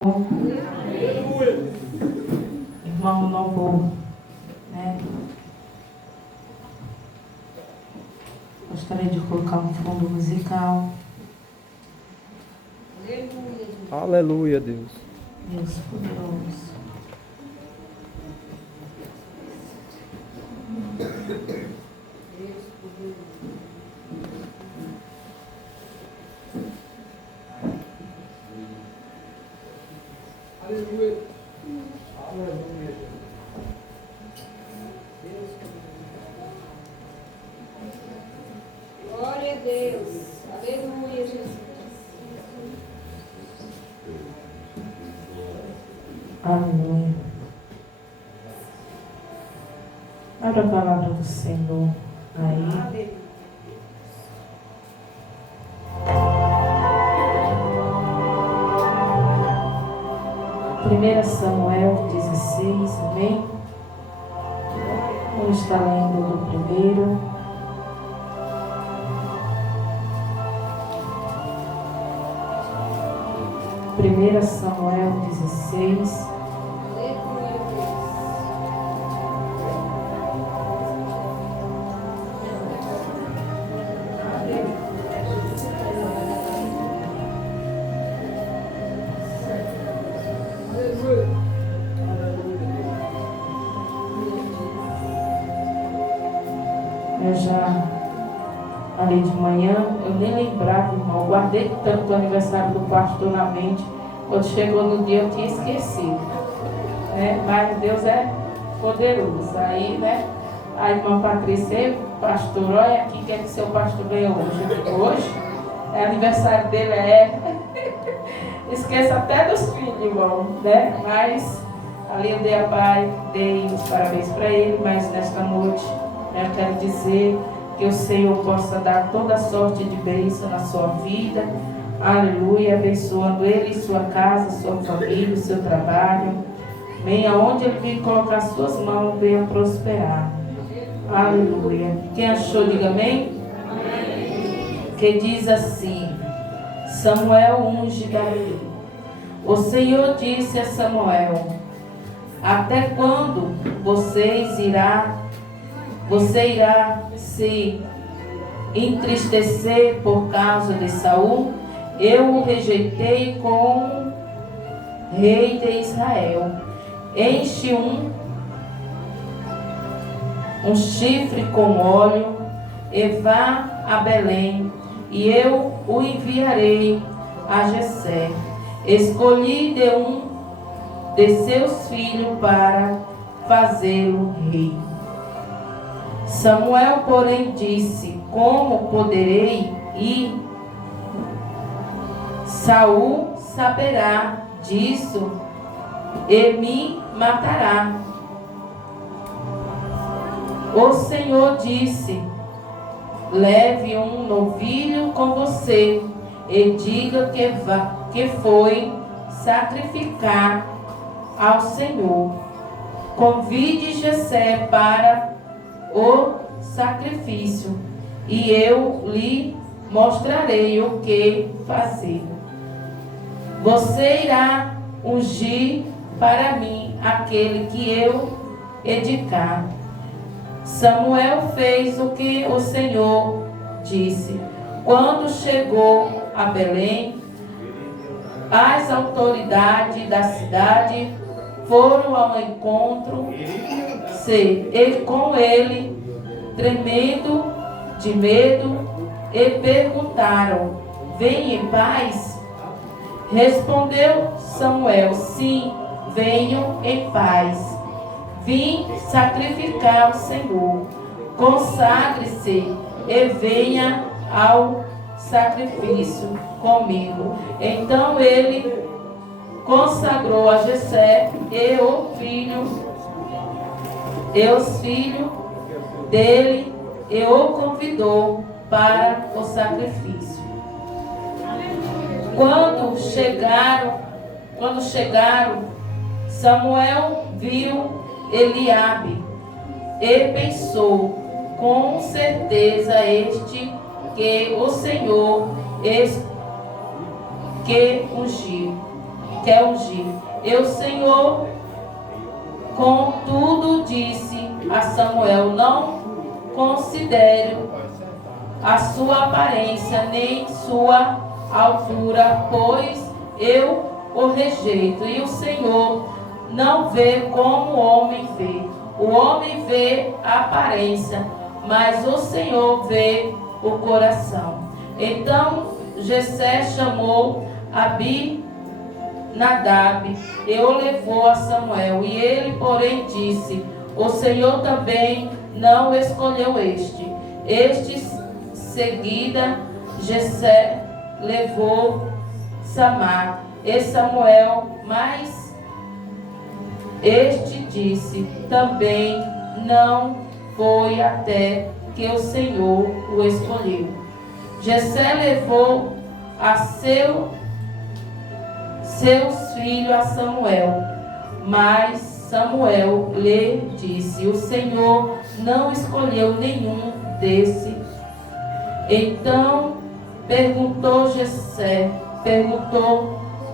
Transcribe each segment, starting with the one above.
Irmão, não vou, Gostaria de colocar um fundo musical. Aleluia, Deus. Deus poderoso. Aleluia. Aleluia. Glória a Deus. Aleluia, Jesus. Aleluia. Abra a palavra do Senhor aí. Primeira Samuel 16, amém? Vamos estar lendo do primeiro. Primeira Samuel 16. Aleluia, Deus. Eu já ali de manhã, eu nem lembrava, irmão. Guardei tanto o aniversário do pastor na mente. Quando chegou no dia eu tinha esquecido. Mas Deus é poderoso. Aí, a irmã Patrícia, pastor, olha aqui, quer que seu pastor venha hoje. Eu digo, hoje? É aniversário dele, Esqueça até dos filhos, irmão, Mas ali eu dei os parabéns para ele, mas nesta noite eu quero dizer que o Senhor possa dar toda sorte de bênção na sua vida. Aleluia, abençoando ele, sua casa, sua família, o seu trabalho. Venha onde ele vir colocar suas mãos, venha prosperar. Aleluia. Quem achou, diga amém. Que diz assim: Samuel unge Davi. O Senhor disse a Samuel: até quando você irá se entristecer por causa de Saul? Eu o rejeitei como rei de Israel. Enche um chifre com óleo e vá a Belém, e eu o enviarei a Jessé. Escolhi de um de seus filhos para fazê-lo rei. Samuel, porém, disse: como poderei ir? Saul saberá disso e me matará. O Senhor disse: leve um novilho com você e diga que foi sacrificar ao Senhor. Convide Jessé para o sacrifício, e eu lhe mostrarei o que fazer. Você irá ungir para mim aquele que eu indicar. Samuel fez o que o Senhor disse. Quando chegou a Belém, as autoridades da cidade foram ao encontro e com ele, tremendo de medo, e perguntaram: vem em paz? Respondeu Samuel: sim, venho em paz. Vim sacrificar ao Senhor. Consagre-se e venha ao sacrifício comigo. Então ele consagrou a Jessé e os filhos dele, e o convidou para o sacrifício. Quando chegaram, Samuel viu Eliabe e pensou: com certeza este que o Senhor que ungiu. quer ungir. E o Senhor, contudo, disse a Samuel: não considere a sua aparência nem sua altura, pois eu o rejeito. E o Senhor não vê como o homem vê. O homem vê a aparência, mas o Senhor vê o coração. Então Jessé chamou Abinadab e o levou a Samuel. E ele, porém, disse: o Senhor também não escolheu este. Seguida, Jessé levou Samar e Samuel, mas este disse: também não foi até que o Senhor o escolheu. Jessé levou a seus filhos a Samuel, mas Samuel lhe disse: o Senhor não escolheu nenhum desse. Então perguntou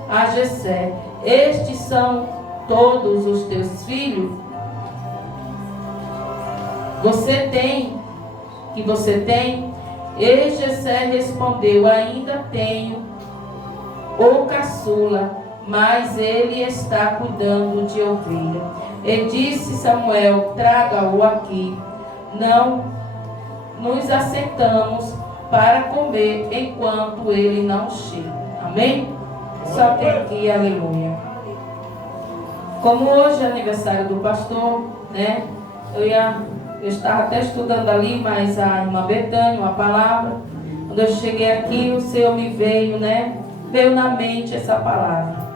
a Jessé: estes são todos os teus filhos? Você tem? E Jessé respondeu: ainda tenho o caçula, mas ele está cuidando de ovelha. E disse Samuel: traga-o aqui. Não nos assentamos para comer enquanto ele não chega. Amém? Só tem aqui, aleluia. Como hoje é aniversário do pastor, né? Eu estava até estudando ali, mas a irmã Betânia, uma palavra. Quando eu cheguei aqui, o Senhor me veio, né? Veio na mente essa palavra,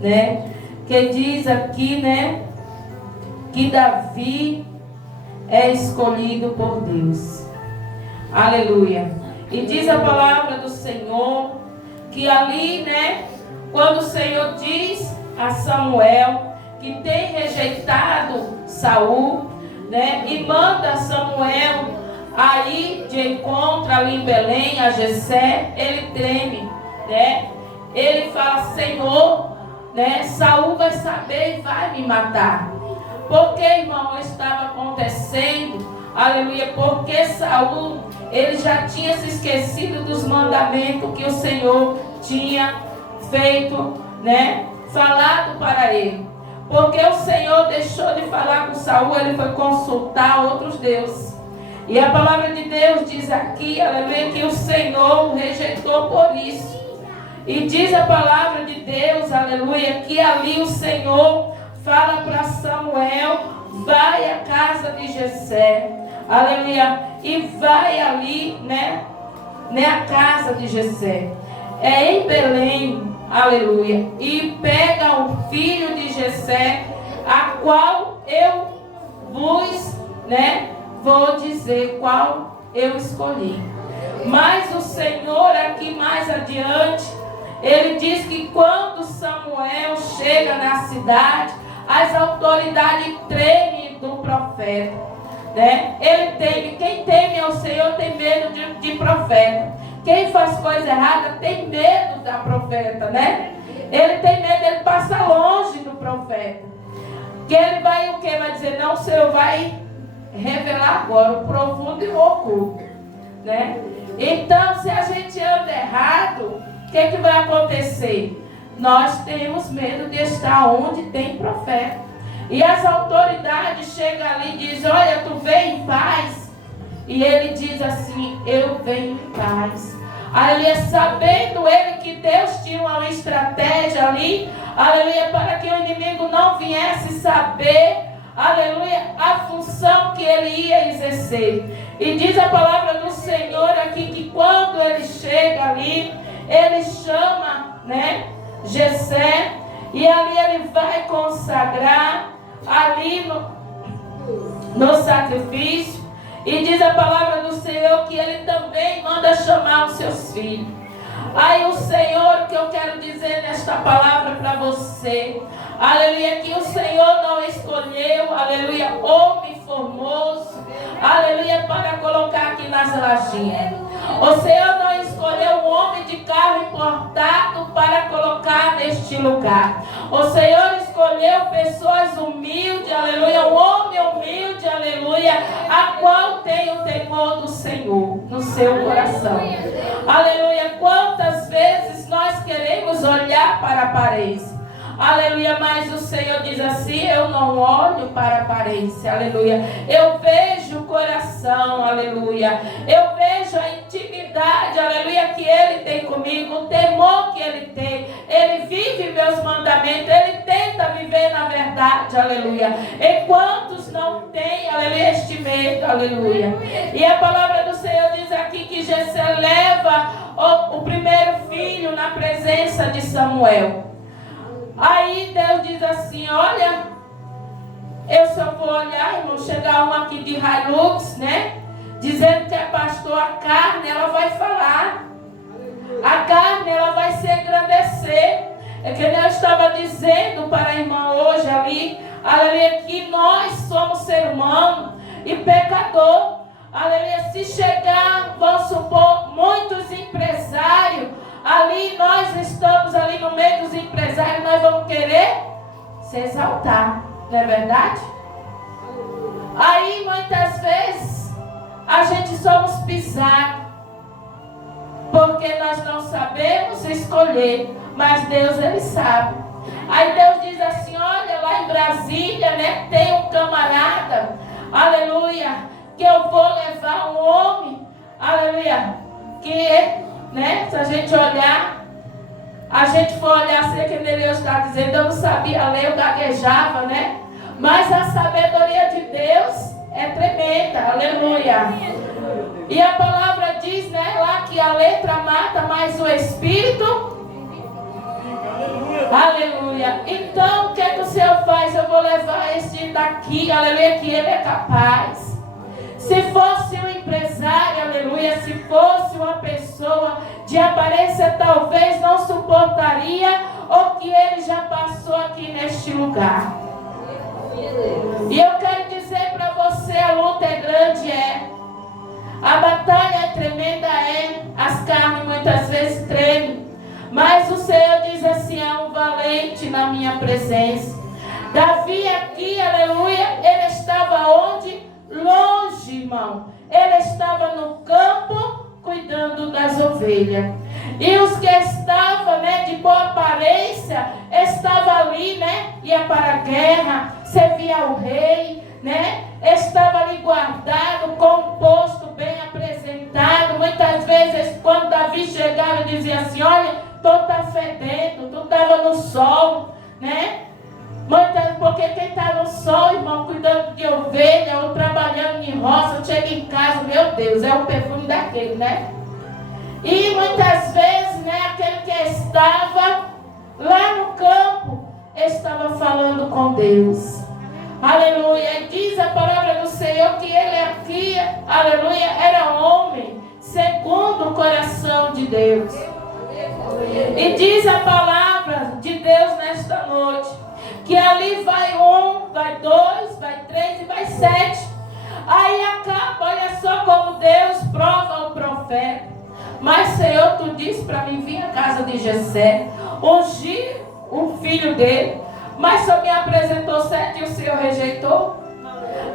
né? Que diz aqui, né? Que Davi é escolhido por Deus. Aleluia. E diz a palavra do Senhor que ali, né? Quando o Senhor diz a Samuel que tem rejeitado Saul, né? E manda Samuel aí de encontro ali em Belém a Jessé, ele treme, né? Ele fala: Senhor, né? Saul vai saber e vai me matar. Porque, irmão, estava acontecendo, aleluia, porque Saul, ele já tinha se esquecido dos mandamentos que o Senhor tinha feito, né? Falado para ele. Porque o Senhor deixou de falar com Saul, ele foi consultar outros deuses. E a palavra de Deus diz aqui, aleluia, que o Senhor o rejeitou por isso. E diz a palavra de Deus, aleluia, que ali o Senhor fala para Samuel: vai à casa de Jessé, aleluia, e vai ali, né, a casa de Jessé. É em Belém, aleluia, e pega o filho de Jessé, a qual eu vos, né, vou dizer qual eu escolhi. Mas o Senhor aqui mais adiante, ele diz que quando Samuel chega na cidade, as autoridades tremem do profeta, né? Ele teme. Quem teme ao Senhor tem medo de profeta. Quem faz coisa errada tem medo da profeta, né? Ele tem medo, ele passa longe do profeta. Que ele vai o quê? Vai dizer: não, o Senhor vai revelar agora o profundo e o oculto, né? Então, se a gente anda errado, o que vai acontecer? Nós temos medo de estar onde tem profeta. E as autoridades chegam ali e dizem: olha, tu vem em paz? E ele diz assim: eu venho em paz. Aleluia, sabendo ele que Deus tinha uma estratégia ali, aleluia, para que o inimigo não viesse saber, aleluia, a função que ele ia exercer. E diz a palavra do Senhor aqui que quando ele chega ali, ele chama, né, Jessé, e ali ele vai consagrar ali no sacrifício. E diz a palavra do Senhor que ele também manda chamar os seus filhos. Aí o Senhor, que eu quero dizer nesta palavra para você, aleluia, que o Senhor não escolheu, aleluia, homem formoso, aleluia, para colocar aqui nas lajinhas. O Senhor não escolheu um homem de carro importado para colocar neste lugar. O Senhor escolheu pessoas humildes, aleluia, um homem humilde, aleluia, a qual tem o temor do Senhor no seu coração. Aleluia, quantas vezes nós queremos olhar para a aparência. Aleluia, mas o Senhor diz assim: eu não olho para a aparência, aleluia. Eu vejo o coração, aleluia. Eu vejo a intimidade, aleluia, que Ele tem comigo, o temor que Ele tem. Ele vive meus mandamentos, Ele tenta viver na verdade, aleluia. E quantos não têm, aleluia, este medo, aleluia. E a palavra do Senhor diz aqui que Jessé leva o primeiro filho na presença de Samuel. Aí Deus diz assim: olha, eu só vou olhar, irmão, chegar um aqui de Hilux, né? Dizendo que é pastor, a carne, ela vai falar. A carne, ela vai se engrandecer. É que eu estava dizendo para a irmã hoje ali, aleluia, que nós somos ser humano e pecador. Aleluia, se chegar, vamos supor, muitos empresários, ali nós estamos ali no meio dos empresários, nós vamos querer se exaltar, não é verdade? Aí muitas vezes a gente somos pisados, porque nós não sabemos escolher, mas Deus, Ele sabe. Aí Deus diz assim: olha, lá em Brasília, né, tem um camarada, aleluia, que eu vou levar um homem, aleluia, que, né, se a gente olhar, a gente for olhar assim, que Deus está dizendo, eu não sabia ler, eu gaguejava, né? Mas a sabedoria de Deus é tremenda, aleluia. E a palavra diz, né, lá que a letra mata, mas o Espírito, aleluia. Então, o que é que o Senhor faz? Eu vou levar esse daqui, aleluia, que ele é capaz. Se fosse um empresário, aleluia, se fosse uma pessoa de aparência, talvez não suportaria o que ele já passou aqui neste lugar. E eu quero dizer para você, a luta é grande, a batalha é tremenda, as carnes muitas vezes tremem, mas o Senhor diz assim: há um valente na minha presença. Davi aqui, aleluia, ele estava onde? Longe, irmão. Ele estava no campo cuidando das ovelhas. E os que estavam, né, de boa aparência, estavam ali, né, ia para a guerra, servia ao rei, né, estava ali guardado, com um posto bem apresentado. Muitas vezes, quando Davi chegava, dizia assim: olha, tu está fedendo, tu estava no sol, né? Porque quem está no sol, irmão, cuidando de ovelha ou trabalhando em roça, chega em casa, meu Deus, é o perfume daquele, né? E muitas vezes, né, aquele que estava lá no campo, estava falando com Deus. Aleluia. E diz a palavra do Senhor que ele aqui, aleluia, era homem segundo o coração de Deus. E diz a palavra de Deus nesta noite que ali vai 1, vai 2, vai 3 e vai 7. Aí acaba, olha só como Deus prova o profeta. Mas Senhor, tu disse para mim vir à casa de Jessé, ungir o filho dele, mas só me apresentou 7 e o Senhor rejeitou.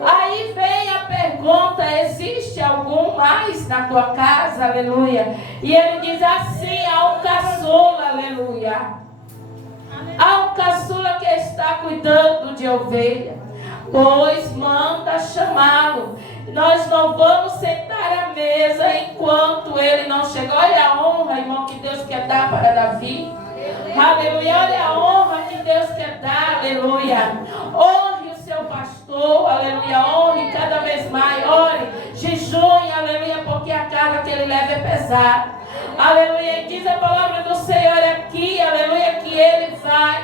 Aí vem a pergunta: existe algum mais na tua casa? Aleluia. E ele diz assim: há um caçula, aleluia. Há um caçula que está cuidando de ovelha, pois manda chamá-lo. Nós não vamos sentar à mesa enquanto ele não chega. Olha a honra, irmão, que Deus quer dar para Davi. Aleluia. Olha a honra que Deus quer dar. Aleluia. Honre o seu pastor. Aleluia. Honre cada vez mais. Ore, jejune. Aleluia. Porque a carga que ele leva é pesada. Aleluia. E diz a palavra do Senhor aqui. Aleluia. Que ele vai.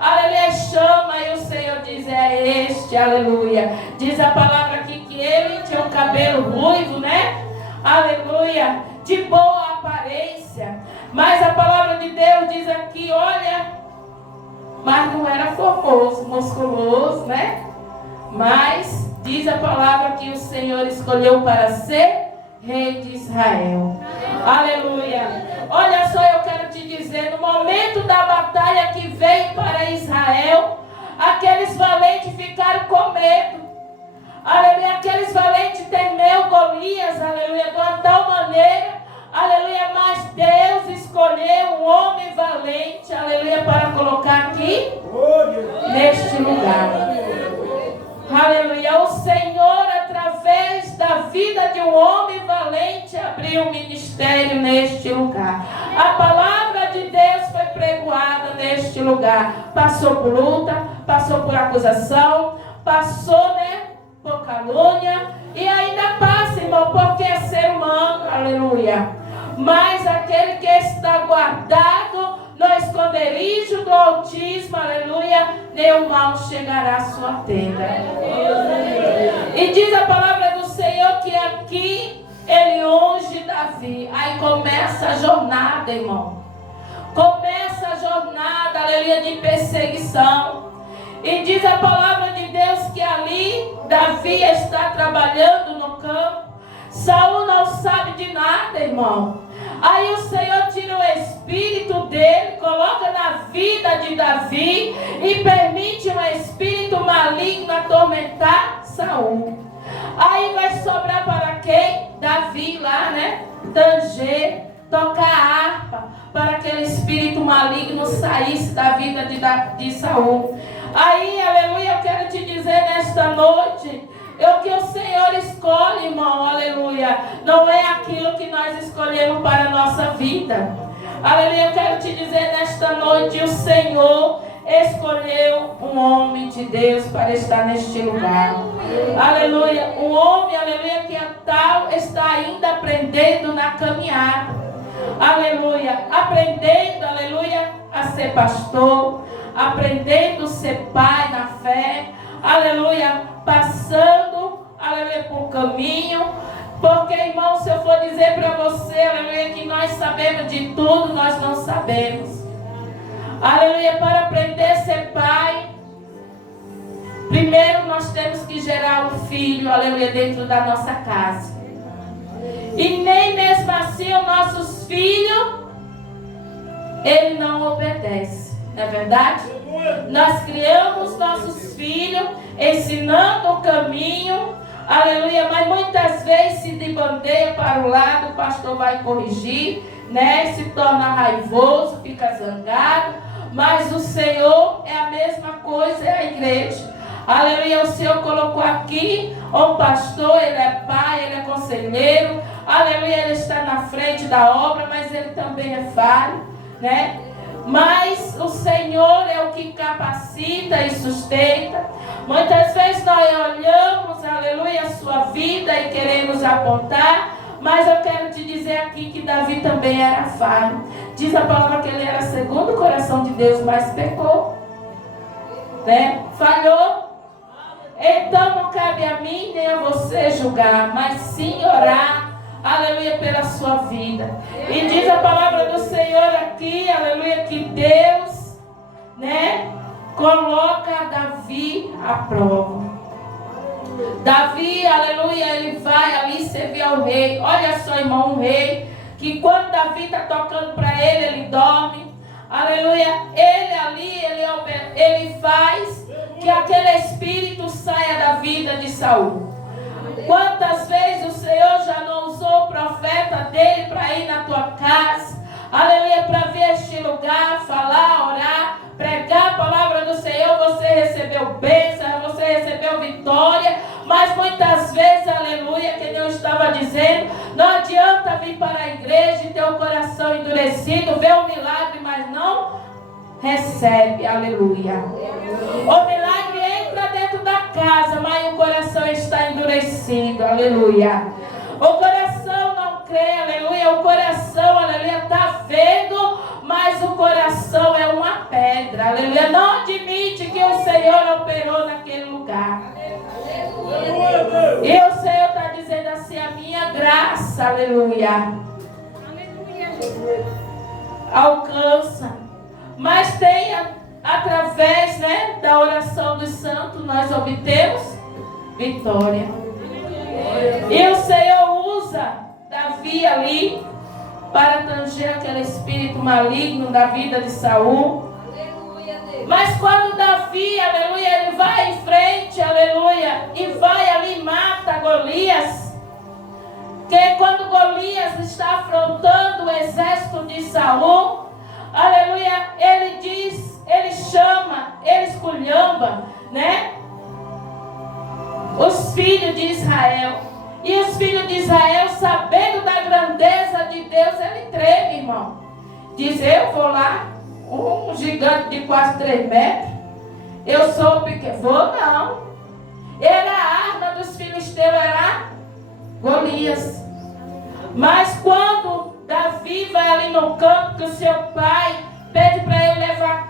Aleluia. Chama e o Senhor diz: é este. Aleluia. Diz a palavra aqui que ele tinha um cabelo ruivo, né? Aleluia. De boa aparência. Mas a palavra de Deus diz aqui: olha, mas não era formoso, musculoso, né? Mas diz a palavra que o Senhor escolheu para ser Rei de Israel. Aleluia. Olha só, eu quero te dizer, no momento da batalha que veio para Israel, aqueles valentes ficaram com medo. Aleluia. Aqueles valentes temeu Golias, aleluia, de uma tal maneira, aleluia, mas Deus escolheu um homem valente, aleluia, para colocar aqui, neste lugar. Aleluia. O Senhor, através da vida de um homem valente, abriu um ministério neste lugar. A palavra de Deus foi pregoada neste lugar. Passou por luta, passou por acusação, passou, por calúnia, e ainda passa, irmão, porque é ser humano. Aleluia. Mas aquele que está guardado no esconderijo do Altíssimo, aleluia, nenhum mal chegará à sua tenda. E diz a palavra do Senhor que aqui ele unge Davi. Aí começa a jornada, irmão. Começa a jornada, aleluia, de perseguição. E diz a palavra de Deus que ali Davi está trabalhando no campo. Saul não sabe de nada, irmão. Aí o Senhor tira o espírito dele, coloca na vida de Davi e permite um espírito maligno atormentar Saul. Aí vai sobrar para quem? Davi lá, tanger, tocar harpa, para aquele espírito maligno saísse da vida de Saul. Aí, aleluia, eu quero te dizer nesta noite, o que o Senhor escolhe, irmão, aleluia, não é aquilo que nós escolhemos para a nossa vida. Aleluia, eu quero te dizer nesta noite, o Senhor escolheu um homem de Deus para estar neste lugar. Aleluia, um homem, aleluia, que a tal está ainda aprendendo na caminhada. Aleluia, aprendendo, aleluia, a ser pastor, aprendendo a ser pai na fé, aleluia, passando, aleluia, por caminho, porque, irmão, se eu for dizer para você, aleluia, que nós sabemos de tudo, nós não sabemos. Aleluia, para aprender a ser pai, primeiro nós temos que gerar um filho, aleluia, dentro da nossa casa. E nem mesmo assim os nossos filhos, ele não obedece, não é verdade? Nós criamos nossos filhos, ensinando o caminho, aleluia, mas muitas vezes se debandeia para o lado, o pastor vai corrigir, se torna raivoso, fica zangado, mas o Senhor é a mesma coisa, é a igreja. Aleluia, o Senhor colocou aqui um pastor, ele é pai, ele é conselheiro, aleluia, ele está na frente da obra, mas ele também é falho, Mas o Senhor é o que capacita e sustenta. Muitas vezes nós olhamos, aleluia, a sua vida e queremos apontar, mas eu quero te dizer aqui que Davi também era falho. Diz a palavra que ele era segundo o coração de Deus, mas pecou, falhou. Então não cabe a mim nem a você julgar, mas sim orar, aleluia, pela sua vida. E diz a palavra do Senhor aqui, aleluia, que Deus, coloca Davi à prova. Davi, aleluia, ele vai ali servir ao rei. Olha só, irmão, um rei, que quando Davi está tocando para ele dorme. Aleluia, ele ali, ele faz que aquele espírito saia da vida de Saul. Quantas vezes o Senhor já não usou o profeta dele para ir na tua casa, aleluia, para ver este lugar, falar, orar, pregar a palavra do Senhor, você recebeu bênção, você recebeu vitória, mas muitas vezes, aleluia, que eu estava dizendo, não adianta vir para a igreja e ter o coração endurecido, ver o milagre, mas não recebe, aleluia. O milagre entra dentro da casa, mas o coração está endurecido, aleluia. O coração não crê, aleluia. O coração, aleluia, está vendo, mas o coração é uma pedra, aleluia. Não admite que o Senhor operou naquele lugar. E o Senhor está dizendo assim, a minha graça, aleluia, alcança. Mas tem, através da oração dos santos, nós obtemos vitória. E o Senhor usa Davi ali para tanger aquele espírito maligno da vida de Saul. Aleluia, Deus. Mas quando Davi, aleluia, ele vai em frente, aleluia, e vai ali e mata Golias, que quando Golias está afrontando o exército de Saul, aleluia, ele diz, ele chama, ele esculhamba, né? Os filhos de Israel. E os filhos de Israel, sabendo da grandeza de Deus, ele treme, irmão. Diz, eu vou lá, um gigante de quase 3 metros. Eu sou pequeno. Vou não. Era a arma dos filisteus, era Golias. Mas quando Davi vai ali no campo, que o seu pai pede para ele levar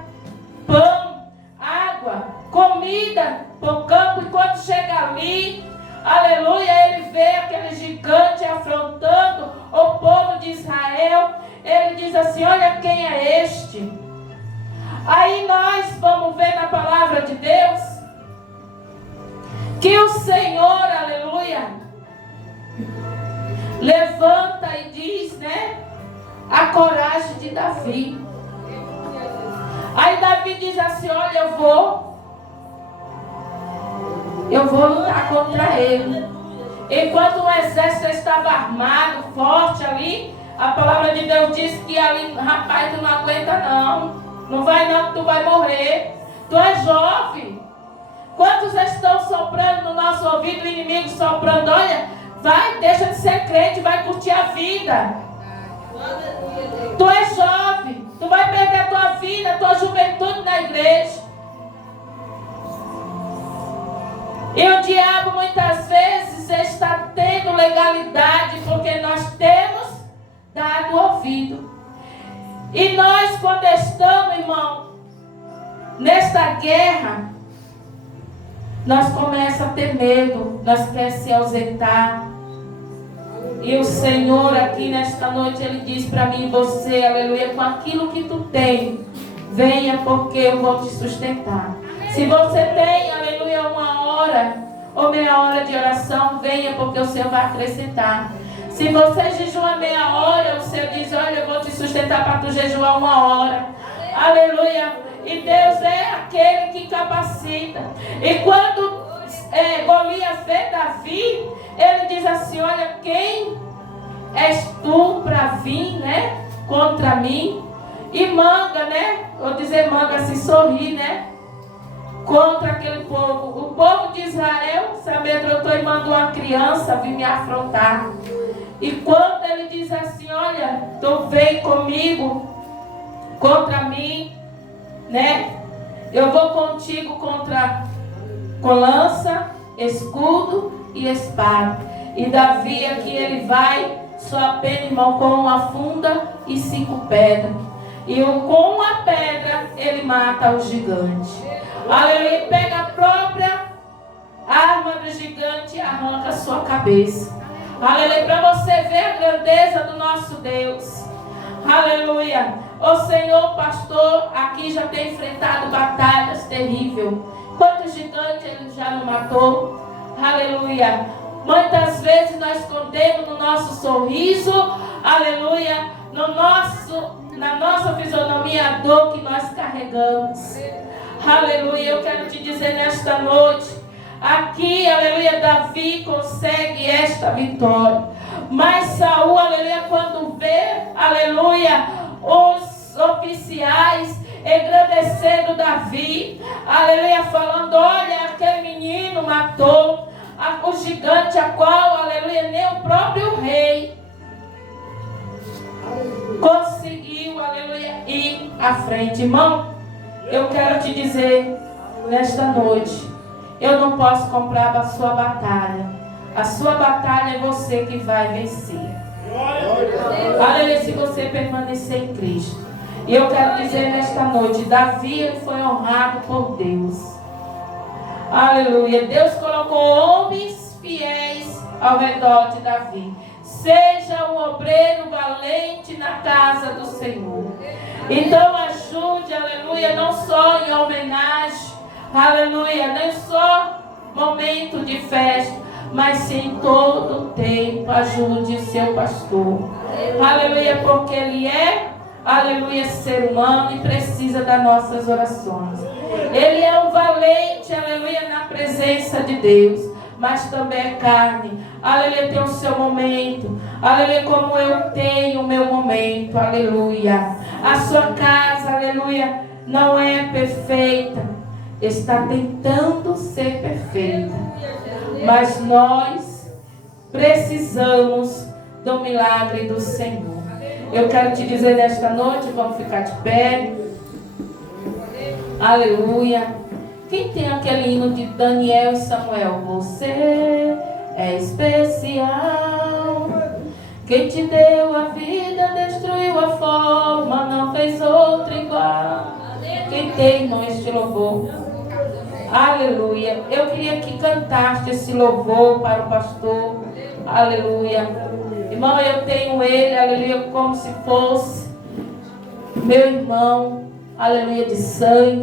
pão, água, comida para o campo, e quando chega ali, aleluia, ele vê aquele gigante afrontando o povo de Israel. Ele diz assim, olha quem é este. Aí nós vamos ver na palavra de Deus que o Senhor, aleluia, levanta e diz, né, a coragem de Davi. Aí Davi diz assim, olha, eu vou lutar contra ele. Enquanto o exército estava armado, forte ali, a palavra de Deus diz que ali, rapaz, tu não aguenta não. Não vai não, que tu vai morrer. Tu é jovem. Quantos estão soprando no nosso ouvido, o inimigo soprando, olha, vai, deixa de ser crente, vai curtir a vida. Tu é jovem, tu vai perder a tua vida, a tua juventude na igreja. E o diabo muitas vezes está tendo legalidade porque nós temos dado ouvido. E nós, quando estamos, irmão, nesta guerra, nós começamos a ter medo, nós queremos se ausentar. E o Senhor aqui nesta noite, Ele diz para mim e você, aleluia, com aquilo que tu tem, venha porque eu vou te sustentar. Se você tem, aleluia, 1 hora ou meia hora de oração, venha porque o Senhor vai acrescentar. Se você jejua meia hora, o Senhor diz, olha, eu vou te sustentar para tu jejuar 1 hora. Aleluia. E Deus é aquele que capacita. E quando Golias vê Davi, ele diz assim, olha, quem és tu para vir, né, contra mim? E manga, né, vou dizer manga assim, sorri, né, contra aquele povo. O povo de Israel se amedrontou e mandou uma criança vir me afrontar. E quando ele diz assim, olha, tu vem comigo, contra mim, né? Eu vou contigo com lança, escudo e espada. E Davi aqui ele vai, só apenas, irmão, com uma funda e 5 pedras. E com uma pedra ele mata o gigante. Aleluia, pega a própria arma do gigante e arranca a sua cabeça. Aleluia, para você ver a grandeza do nosso Deus. Aleluia. O Senhor, pastor, aqui já tem enfrentado batalhas terríveis. Quantos gigantes ele já não matou? Aleluia. Muitas vezes nós escondemos no nosso sorriso, aleluia, na nossa fisionomia a dor que nós carregamos. Aleluia. Eu quero te dizer nesta noite, aqui, aleluia, Davi consegue esta vitória. Mas Saul, aleluia, quando vê, aleluia, os oficiais engrandecendo Davi, aleluia, falando, olha, aquele menino matou o gigante, a qual, aleluia, nem o próprio rei conseguiu, aleluia, ir à frente. Irmão, eu quero te dizer nesta noite, eu não posso comprar a sua batalha. A sua batalha é você que vai vencer. Aleluia, se você permanecer em Cristo. E eu quero dizer nesta noite, Davi ele foi honrado por Deus. Aleluia. Deus colocou homens fiéis ao redor de Davi. Seja um obreiro valente na casa do Senhor. Então ajude, aleluia, não só em homenagem, aleluia, nem só momento de festa, mas sim em todo o tempo ajude o seu pastor. Aleluia, porque ele é, aleluia, ser humano e precisa das nossas orações. Ele é um valente, aleluia, na presença de Deus, mas também é carne. Aleluia, tem o seu momento. Aleluia, como eu tenho o meu momento. Aleluia. A sua casa, aleluia, não é perfeita. Está tentando ser perfeita. Mas nós precisamos do milagre do Senhor. Eu quero te dizer nesta noite, vamos ficar de pé. Aleluia. Quem tem aquele hino de Daniel e Samuel? Você é especial. Quem te deu a vida, destruiu a forma, não fez outro igual. Quem tem, irmão, este louvor? Aleluia. Eu queria que cantaste esse louvor para o pastor. Aleluia. Irmão, eu tenho ele, aleluia, como se fosse meu irmão, aleluia, de sangue.